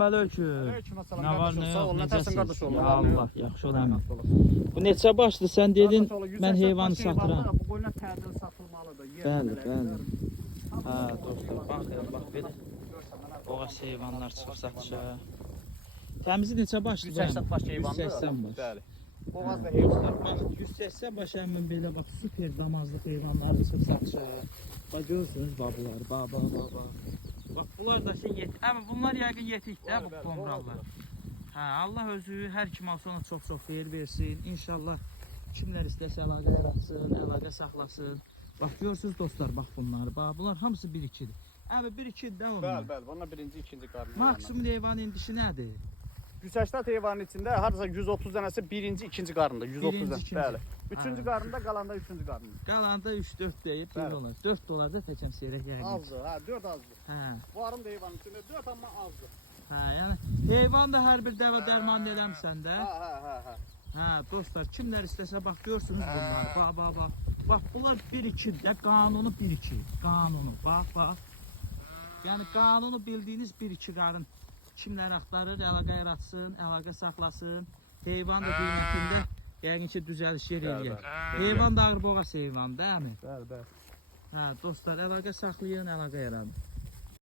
Aleyküm. Aleykümselam Nə var, qardaşım. nə Sağ ol. yox, Nətərsən qardaş necəsiz? oğlum? Ya Allah, yaxşı olam. Bu neçə başlı? Sən dedin, mən heyvanı satıram. Bu qoyunlar tədil satılmalıdır. Bəli, bəli. Ha, dostlar, bax belə. Boğaz heyvanlar çıxıb satışa. Təmizi neçə başlı? 180 baş heyvandır. 180 baş. Bəli. Boğaz da Dostlar, heyvanlar. bax 180 baş əmin belə bax super damazlıq heyvanlar çıxıb satışa. Bax görürsünüz babular, bax. Bax bunlar da şey yet. Əmi bunlar yəqin yetikdə bu pomrallar. Hə, Allah özü hər kim alsa ona çox xeyir versin. İnşallah kimlər istəsə əlaqə yaratsın, əlaqə saxlasın. Bax görürsünüz dostlar, bax bunlar. Bax bunlar hamısı 1-2-dir. Əmi 1-2 də onlar. Bəli. Bunlar birinci, ikinci qarnı. Maksimum heyvan indişi nədir? 180 heyvanın içində harca 130 dənəsi birinci, ikinci qarnında. 130 Birinci, dənə. ikinci. Bəli. Üçüncü qarnında, qalanda üçüncü qarnında. Qalanda 3-4 deyib Bəli. dolar. 4 dolar da təkəm seyrək yəqin. Azdır, hə, 4 azdır. Hə. Varım da heyvanın içində 4 amma azdır. Hə, yəni heyvan da hər bir dəvə dərman eləmirsən də. Hə. Hə, dostlar, kimlər istəsə bax görsünüz bunları. Bax. Bax bunlar 1-2 də qanunu 1-2. Qanunu. Bax. Yəni qanunu bildiyiniz 1-2 qarın. Kimlər axtarır, əlaqə yaratsın, əlaqə saxlasın. Heyvan da qiymətində yəqin ki düzəliş eləyər. Heyvan da ağır boğaz heyvandır, əmi. Bəli. Hə, dostlar, əlaqə saxlayın, əlaqə yaradın.